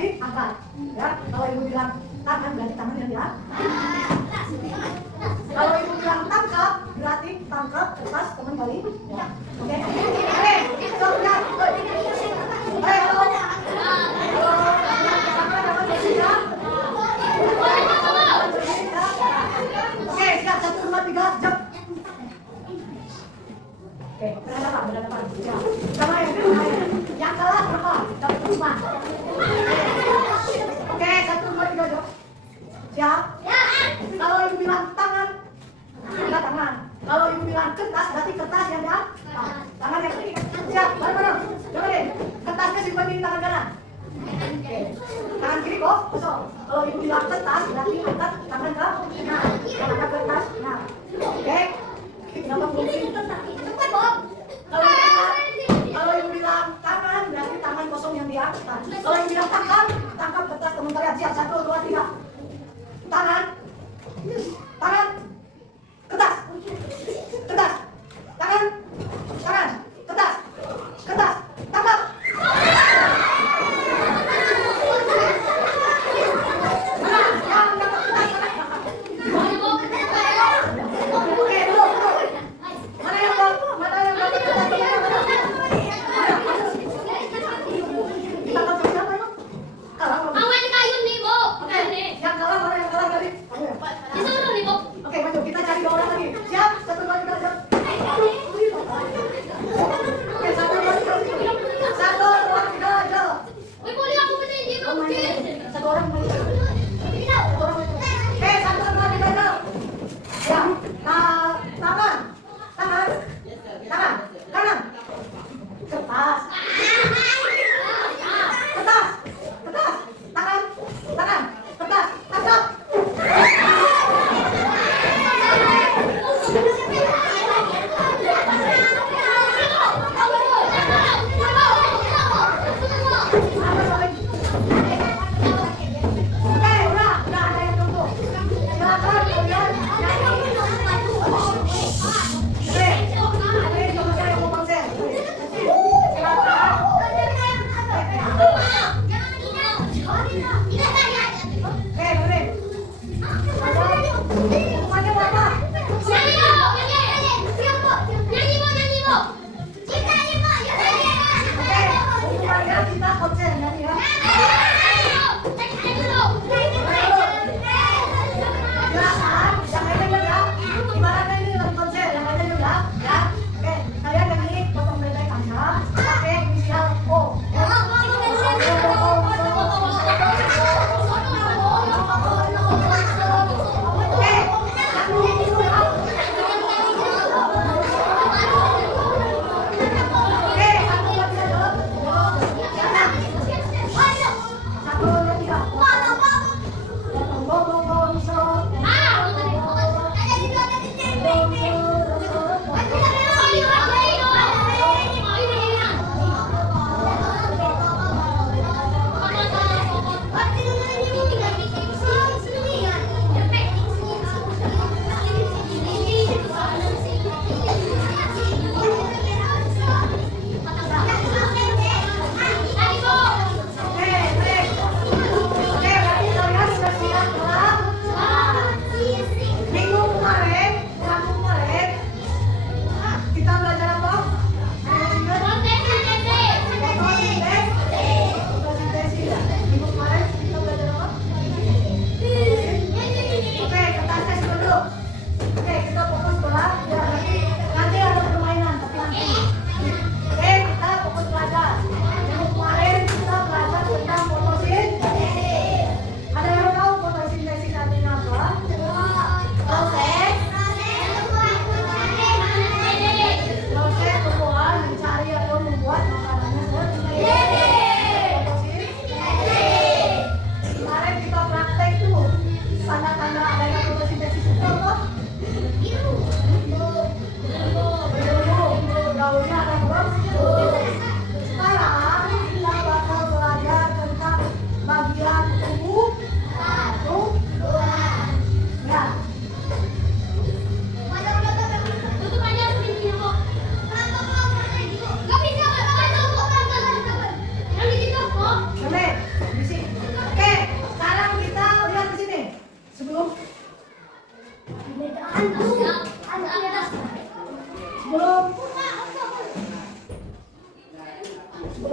diangkat. Ya, kalau ibu bilang tangan berarti tangannya diangkat. Kalau ibu bilang tangkap berarti tangkap kertas teman kali. Ya. Oke. Oke, contohnya. Halo. Oke, siap 1, 2, 3, jump. Oke, berhadapan. Siap. Sama yang kalah berapa? Dapat 5. Oke, 1, 2, 3, jump. Siap. Kalau ibu bilang tangan, enggak tangan. Kalau ibu bilang kertas, berarti kertas yang diangkat. Tangan yang kiri. Siap, bareng-bareng. Coba deh, kertasnya simpan di tangan kanan. Oke, tangan kiri kok kosong. Kalau ibu bilang kertas, berarti angkat tangan ke kanan. Kalau ada kertas, nah. Oke, kenapa belum? Cepat Bob. Kalau ibu bilang tangan, berarti tangan kosong yang diangkat. Kalau ibu bilang tangkap kertas teman kalian. Siap, 1, 2, 3. Tangan, kertas, tangan, kertas, tangkap. Oke, dulu.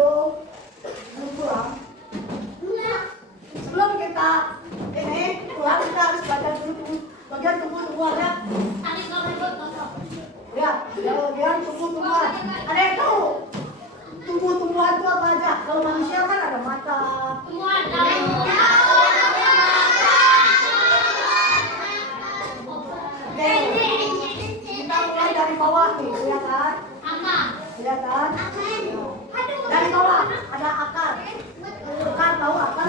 belum pulang. Sebelum kita ini pulang, kita harus baca dulu bagian tumbuh-tumbuhannya. Ya, bagian tumbuh-tumbuhan. Ada yang tahu tumbuh-tumbuhan itu apa aja? Kalau manusia kan ada mata. Oke, kita mulai dari bawah nih, kelihatan? Kelihatan? Dari bawah ada akar. Akar tahu akar?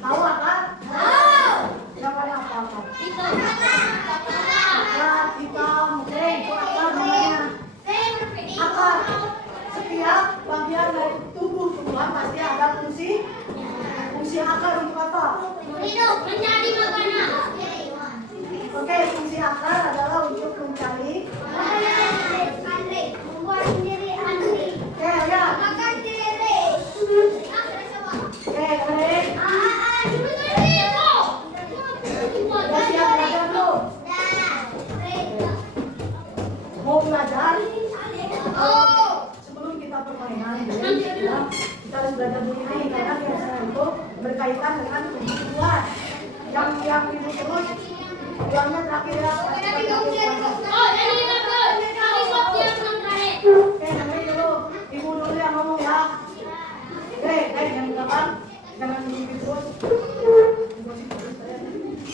Tahu akar? Namanya apa? Akar hitam, oke, itu akar namanya. Akar. Setiap bagian dari tumbuh-tumbuhan pasti ada fungsi. Fungsi akar untuk apa? Mencari makanan. Oke, fungsi akar adalah untuk mencari. Membuat sendiri Andri. Oke, ya. Makan sendiri. Oke, kalian udah siap belajar belum? Mau belajar? Sebelum kita permainan, kita harus belajar dulu ini karena biasanya itu berkaitan dengan tumbuh-tumbuhan. Yang ini terus, yang terakhir ya. Oke, dengerin dulu. Ibu dulu yang ngomong ya. Oke, yang di belakang jangan mimpi terus.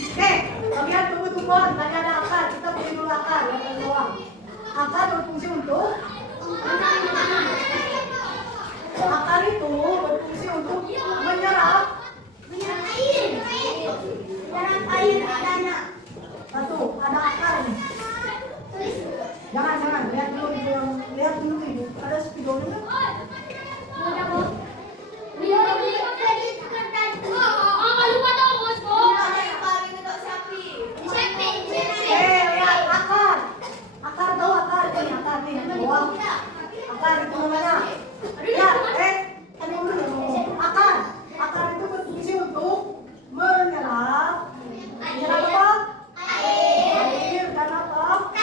Oke, bagian tumbuh-tumbuhan tadi ada akar. Kita pilih dulu akar yang di bawah. Akar berfungsi untuk akar itu berfungsi untuk menyerap air tanah. satu. Ada akar nih. Jangan lihat dulu ibu yang lihat dulu ibu. Ada spidolnya nggak? Lihat akar. Akar tahu akar ini akar nih. Bawah. Akar itu namanya. Ya, tadi dulu ya ngomong. Akar. Akar itu berfungsi untuk menyerap apa? Air dan apa?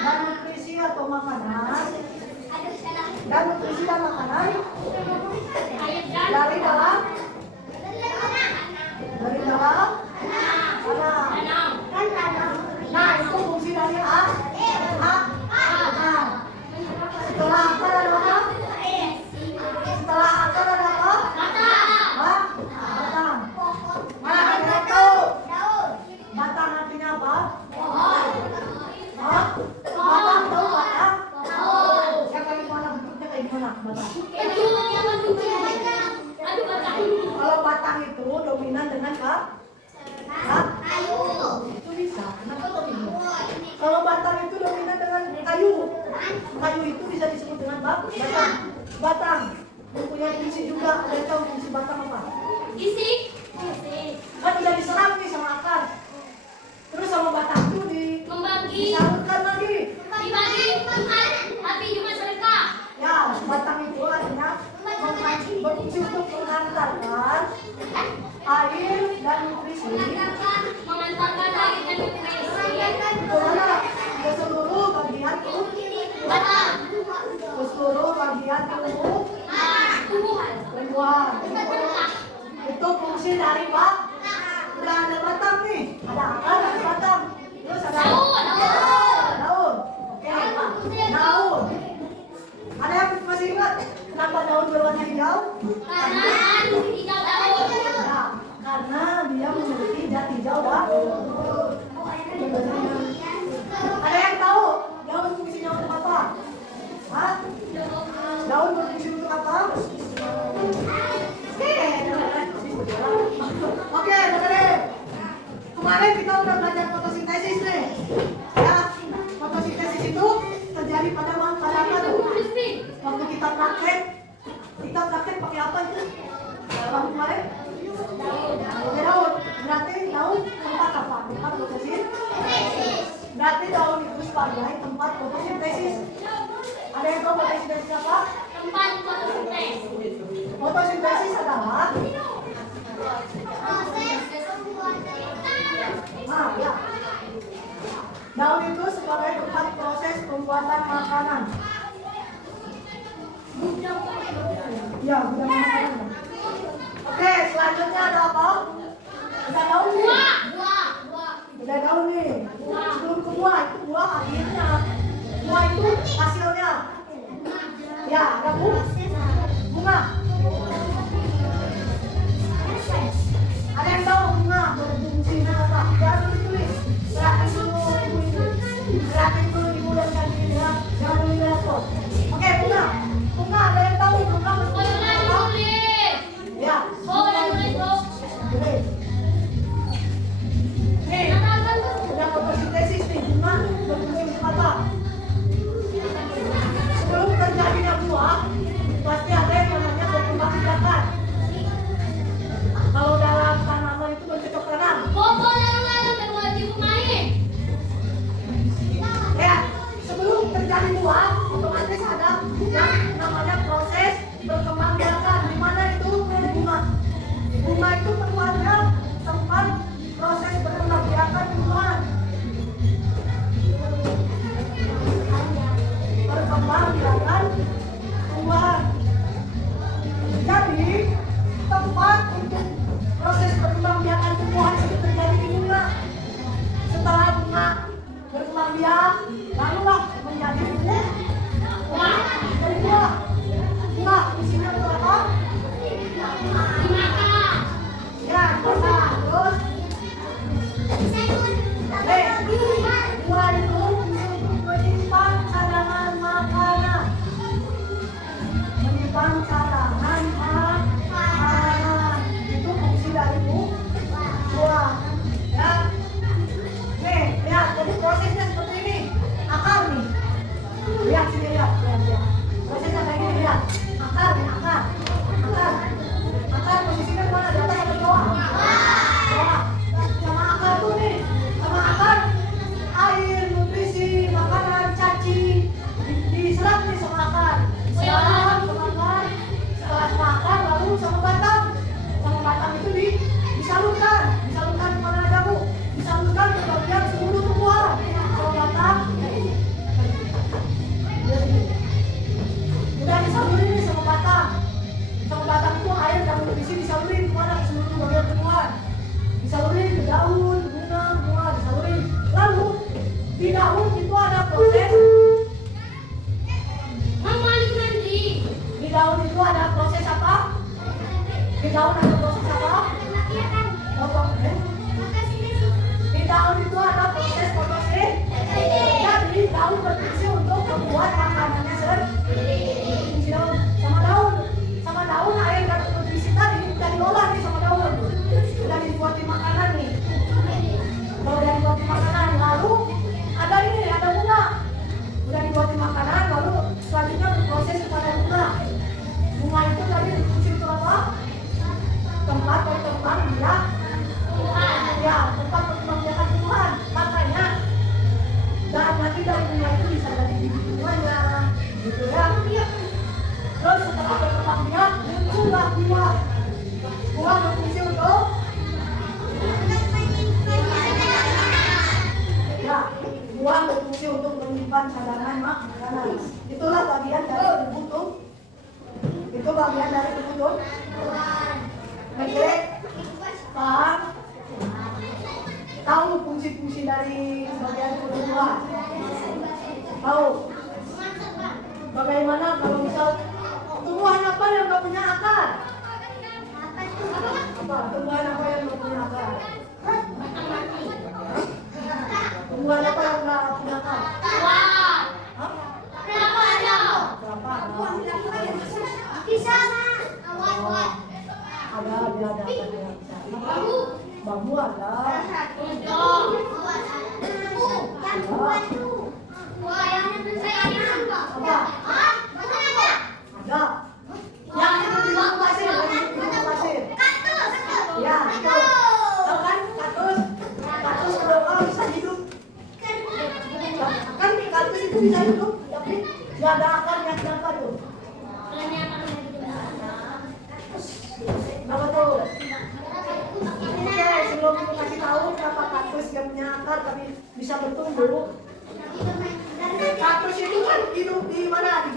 Dan nutrisi atau makanan. Dan nutrisi dan makanan dari dalam tanah. Nah, itu fungsi dari akar. Setelah akar ada apa? Setelah akar ada apa? Batang. Mana kalian tahu? Batang artinya apa? Batang tahu batang? Yang kayak gimana bentuknya kayak gimana batang? Kalau batang itu dominan dengan itu bisa. Kenapa kok bingung? Kalau batang itu dominan dengan kayu. Kayu itu bisa disebut dengan batang. Batang mempunyai fungsi juga. Ada yang tahu fungsi batang apa? Kan udah diserap nih sama akar. Terus sama batang itu disalurkan lagi. Ya, batang itu artinya berfungsi untuk mengantarkan air dan nutrisi kemana? Ke seluruh bagian tubuh. Ke seluruh bagian tubuh. Tumbuhan. Itu fungsi dari udah ada batang nih. Ada akar, ada batang. Terus ada daun. Oke, daun. Ada yang masih ingat kenapa daun berwarna hijau? Nah, karena dia memiliki zat hijau daun. Ada yang tahu daun fungsinya untuk apa? Hah? Daun berfungsi untuk apa? Oke, dengerin. Kemarin kita udah belajar fotosintesis nih. Ya, fotosintesis itu terjadi pada apa tuh? Waktu kita praktek pakai apa itu? Waktu kemarin? Pakai daun. Berarti daun tempat apa? Tempat fotosintesis. Berarti daun itu sebagai tempat fotosintesis. Ada yang tahu fotosintesis apa? Tempat fotosintesis. Fotosintesis adalah ya. Daun itu sebagai tempat proses pembuatan makanan. Ya, udah makan. Oke, selanjutnya ada apa? Udah daun nih. Udah daun nih. Sebelum ke buah, itu buah akhirnya. Buah itu hasilnya. Ya, ada bunga. Ada yang tahu bunga berfungsinya apa? Jangan ditulis. Gerakin dulu ibu ini. Gerakin dulu ibu dan kantin ya. Jangan dulu lihat kok. Oke, bunga. Bunga, ada yang tahu bunga berfungsinya apa? Ya. Tulis. Nih, udah fotosintesis nih. Bunga berfungsi apa? Sebelum terjadinya buah, pasti ada yang namanya berkembang biakan. Kalau dalam tanaman itu bercocok tanam. Ya, sebelum terjadi buah, otomatis ada yang namanya proses berkembang biakan. Di mana itu? Di bunga. Bunga itu perlu ada tempat proses berkembang biakan tumbuhan. Berkembang biakan tumbuhan. Jadi tempat untuk proses berkembang biakan tumbuhan itu terjadi di bunga. Setelah bunga berkembang biak, barulah menjadi buah. Jadi buah. Bunga isinya untuk apa? Ya, dimakan. Terus buah itu untuk menyimpan cadangan makanan. Menyimpan cadangan makanan. Itu fungsi dari buah. Ya. Nih, lihat. Jadi prosesnya seperti ini. Akar nih. Lihat sini, lihat. Prosesnya kayak gini, lihat. Akar nih, akar. Akar posisinya di mana? Di atas atau di bawah? Bawah. Sama akar tuh nih. Sama akar air, nutrisi, makanan, cacing diserap nih sama akar. Setelah makan lalu sama batang. Sama batang itu disalurkan kemana aja bu? Disalurkan ke bagian seluruh tumbuhan. Sama batang udah disalurin nih sama batang. Sama batang itu air dan nutrisi disalurin kemana? Ke seluruh bagian tumbuhan. Disalurin ke daun, ke bunga disalurin. Lalu di daun itu ada proses. Di daun itu ada proses apa? Di daun ada proses apa? Di daun itu ada proses fotosintesis. Jadi daun berfungsi untuk membuat makanannya sendiri. Fungsi daun sama daun air dan nutrisi tadi udah diolah nih sama daun. Udah dibuatin makanan nih. Kalau udah dibuatin makanan, lalu ada bunga. Udah dibuatin makanan, lalu selanjutnya berproses kepada bunga. Bunga itu tadi berfungsi untuk apa? Tempat berkembang biak. Ya, tempat berkembang biakan tumbuhan. Makanya dan nanti dari bunga itu bisa jadi bibit bunganya, gitu ya. Terus setelah berkembang biak muncullah buah. Buah berfungsi untuk ya, buah berfungsi untuk menyimpan cadangan makanan. Itulah bagian dari tubuh. Itu bagian dari tubuh. Oke, paham? Tahu fungsi-fungsi dari bagian tubuh buah? Tahu? Bagaimana kalau misal tumbuhan apa yang nggak punya akar? Apa? Tumbuhan apa yang nggak punya akar? Tumbuhan apa yang nggak punya akar? Berapa? Ada. Bambu ada. Ada. Yang hidup di bawah pasir, Ya, itu. Tahu kan? Kaktus kalau bisa hidup. Kan kaktus itu bisa hidup, tapi nggak ada akarnya. Kenapa tuh? Apa tuh? Oke, sebelum aku kasih tahu kenapa kaktus yang punya akar tapi bisa bertumbuh. Kaktus itu kan hidup di mana? Di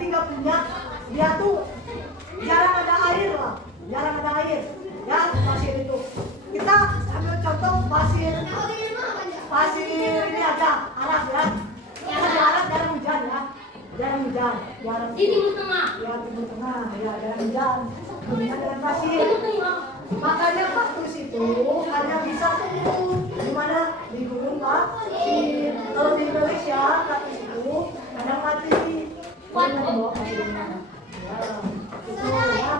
berarti nggak punya. Dia tuh jarang ada air lah, jarang ada air. Ya pasir itu. Kita ambil contoh pasir ini aja Arab ya. Karena di Arab jarang hujan ya, jarang hujan, jarang. Di Timur Tengah. Ya Timur Tengah, ya jarang hujan. Kemudian dengan pasir. Makanya kaktus itu hanya bisa tumbuh di mana, di gunung pasir. Kalau di Indonesia kaktus itu kadang mati. Karena bawa pasirnya. Ya, itu ya.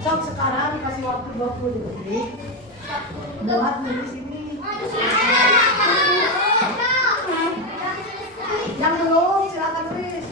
Sok sekarang dikasih waktu 20 detik buat nulis ini. Yang belum silakan tulis.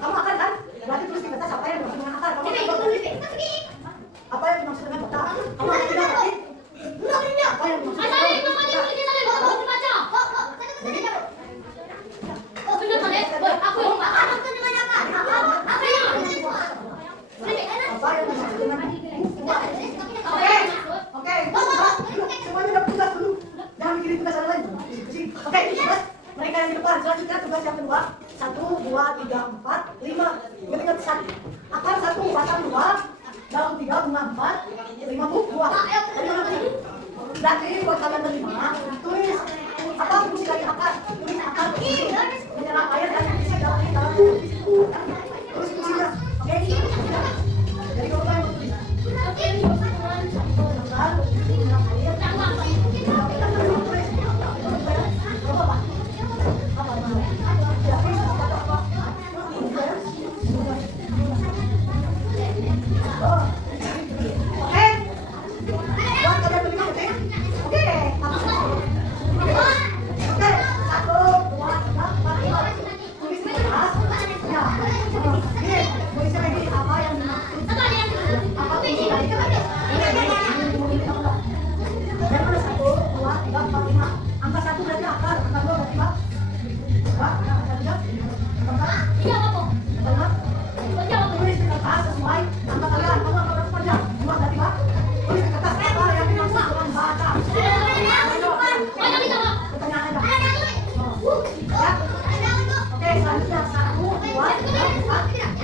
Kamu akar kan? Berarti tulis di kertas apa yang dimaksud dengan akar. Kamu apa yang dimaksud dengan kotak? Kamu ada tidak tapi? Apa yang dimaksud dengan Oke, semuanya udah tugas dulu. Jangan mikirin tugas yang lain. Oke, tugas mereka yang di depan. Selanjutnya tugas yang kedua. 1, 2, 3, 4, 5. Ingat-ingat satu. Akar 1, batang 2, daun 3, bunga 4, 5 buah. Tadi mana tadi? Berarti buat kalian berlima, tulis apa fungsi dari akar. Tulis akar menyerap air dan isi dalam tulis fungsinya. Oke? Jadi kalau kalian mau tulis akar, menyerap air, angka 1 berarti akar, angka 2 berarti apa? Angka 3, tulis di kertas sesuai angka kalian. Kamu angka berapa panjang? 2 berarti apa? Tulis di kertas apa yang dimaksud dengan baca. Pertanyaan Anda. Ya? Oke, selanjutnya 1, 2, 3, 4, 5.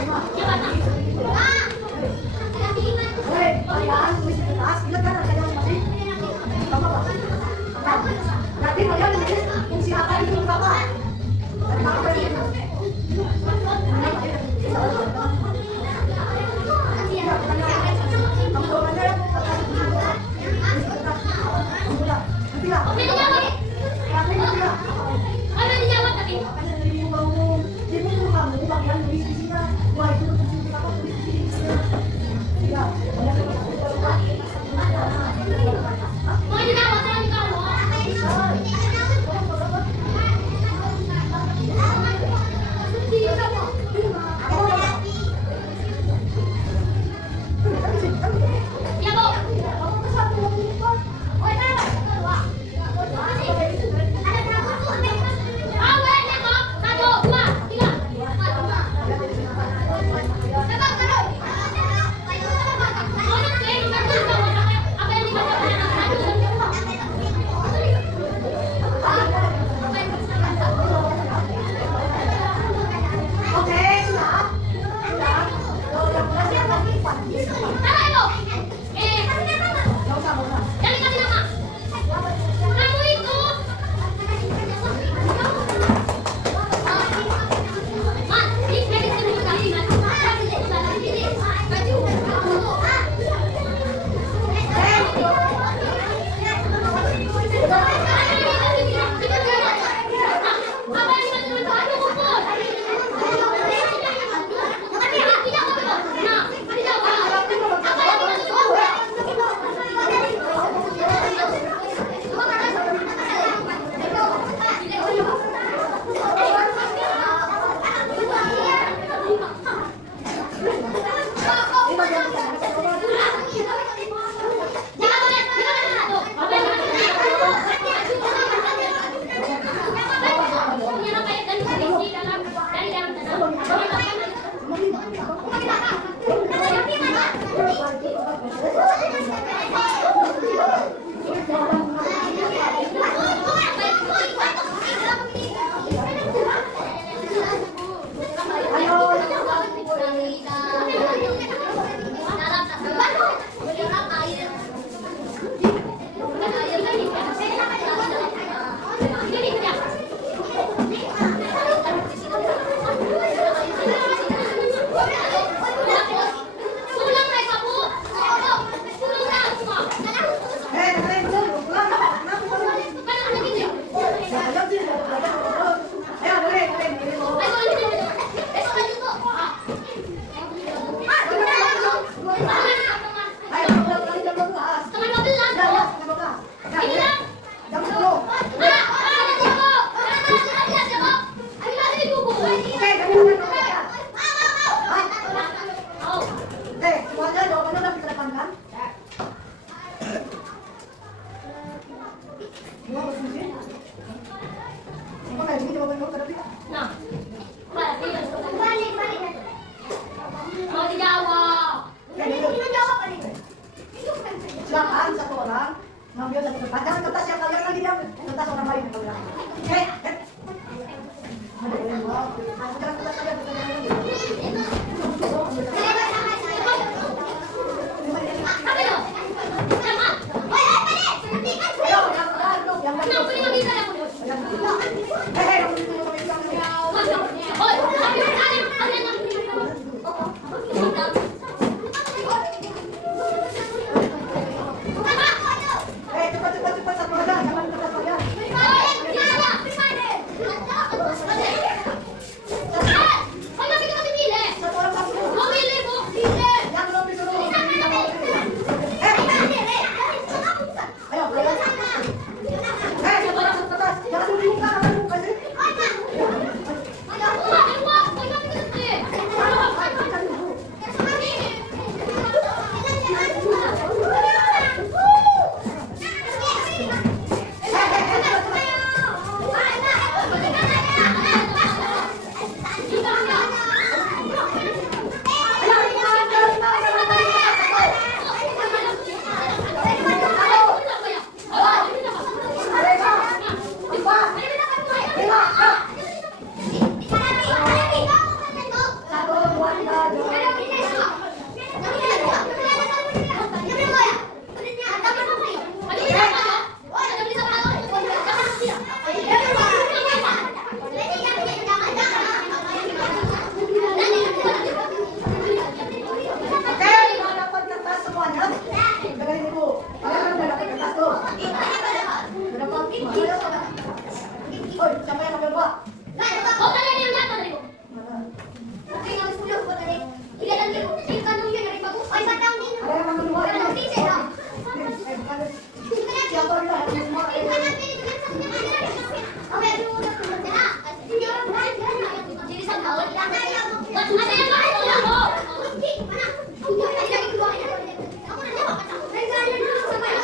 Oke, kalian tulis di kertas. Ingat kan ada yang masih? Kamu apa? Berarti kalian menulis fungsi akar itu berapa? Dari mana kalian?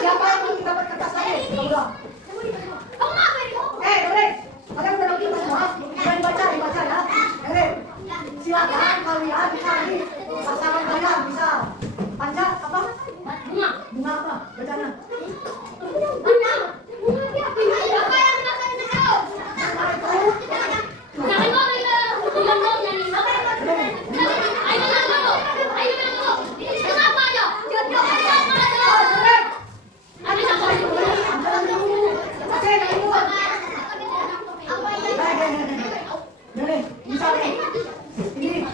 Siapa yang belum dapat kertas lagi? Kamu doang. Boleh. Kalian udah dapat kertas semua? Udah dibaca ya. Silakan kalian cari pasangan kalian bisa. Panjat apa? Bunga apa? Bacanya.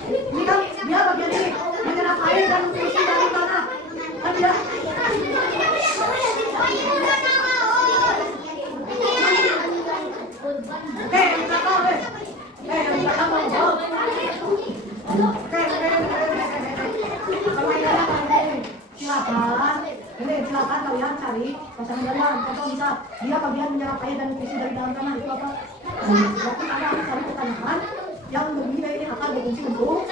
Ini kan dia bagian ini menyerap air dan isi dari tanah. Kan dia. Yang belakang yang belakang mau. Silakan kalian cari pasangan kalian. Contoh bisa dia bagian menyerap air dan isi dari dalam tanah itu apa? Berarti Anda akan cari pertanyaan yang berbeda ini akan berfungsi untuk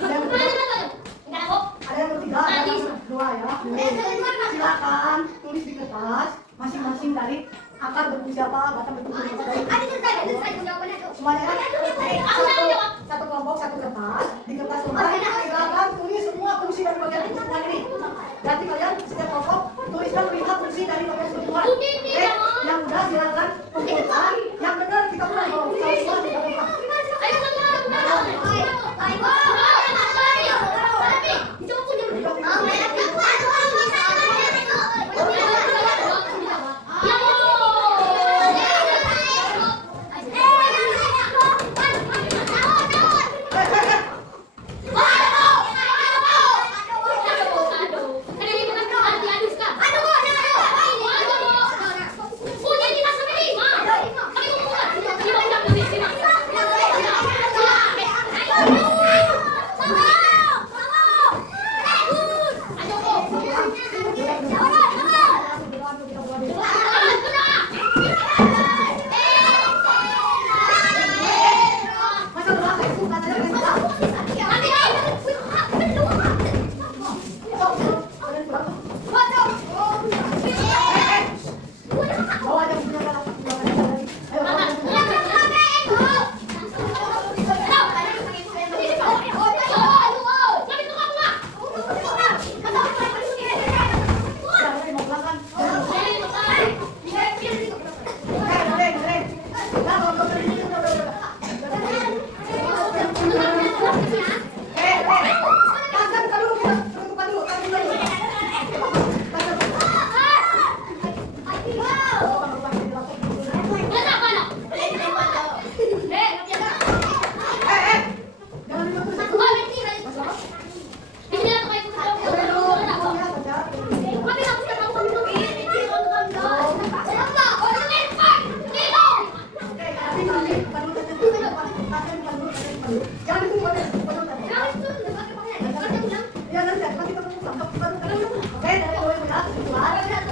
Ada yang bertiga? Ada yang bertiga? Ada yang berdua ya? Silakan tulis di kertas masing-masing dari akar berfungsi apa, batang berfungsi apa. Semuanya kan? Satu kelompok, satu kertas. Di kertas lembar, silakan tulis semua fungsi dari bagian tumbuhan ini. Berarti kalian setiap kelompok tuliskan melihat fungsi dari bagian tumbuhan. Oke, yang udah silakan kumpulkan. Yang benar kita ulang kalau semua tidak apa.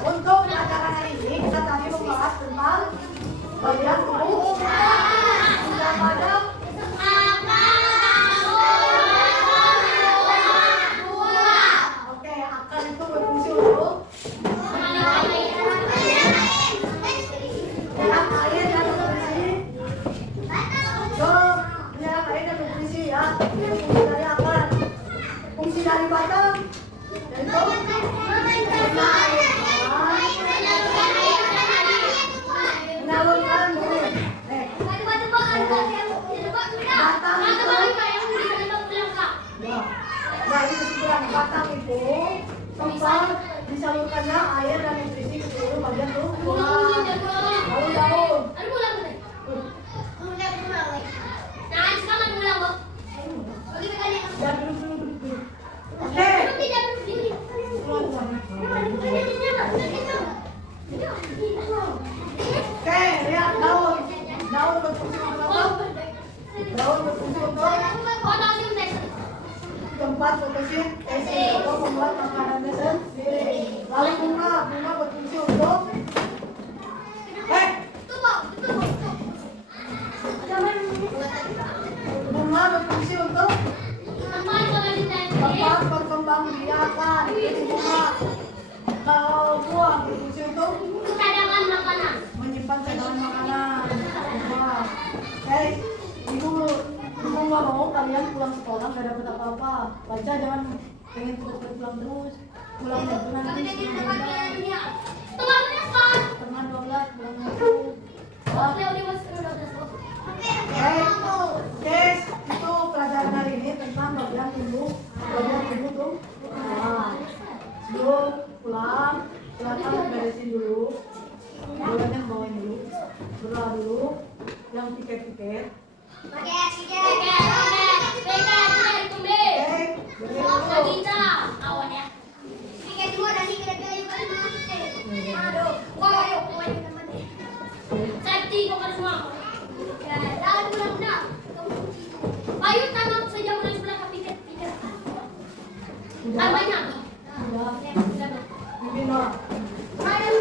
Untuk pelajaran hari ini kita tadi membahas tentang bagian tubuh yang pada akar itu berfungsi untuk menyerap air dan nutrisi. Menyerap air dan nutrisi ya. Fungsi dari akar, fungsi dari batang, yaitu menyalurkan dulu. Nah, ini kesimpulan batang itu tempat disalurkannya air dan nutrisi ke seluruh bagian tubuh. Lalu daun. Dan dulu. Oke. Oke, lihat daun. Daun berfungsi untuk apa? Daun berfungsi untuk tempat fotosintesi atau membuat makanannya sendiri. Lalu bunga berfungsi untuk bunga berfungsi untuk tempat berkembang biakan. Itu bunga. Kalau buah berfungsi untuk menyimpan cadangan makanan. Oke, ibu nggak mau kalian pulang sekolah nggak dapat apa-apa. Baca, jangan pengen pulang terus. Pulang itu nanti tengah 12 pulang itu. Oke, itu pelajaran hari ini tentang bagian tubuh tuh. Nah, sebelum pulang silakan beresin dulu. Bolanya bawain dulu, berdoa dulu, yang tiket. Ayo tanam saja mulai sebelah piket. Banyak. Sudah. Bimbing doa. Ayo,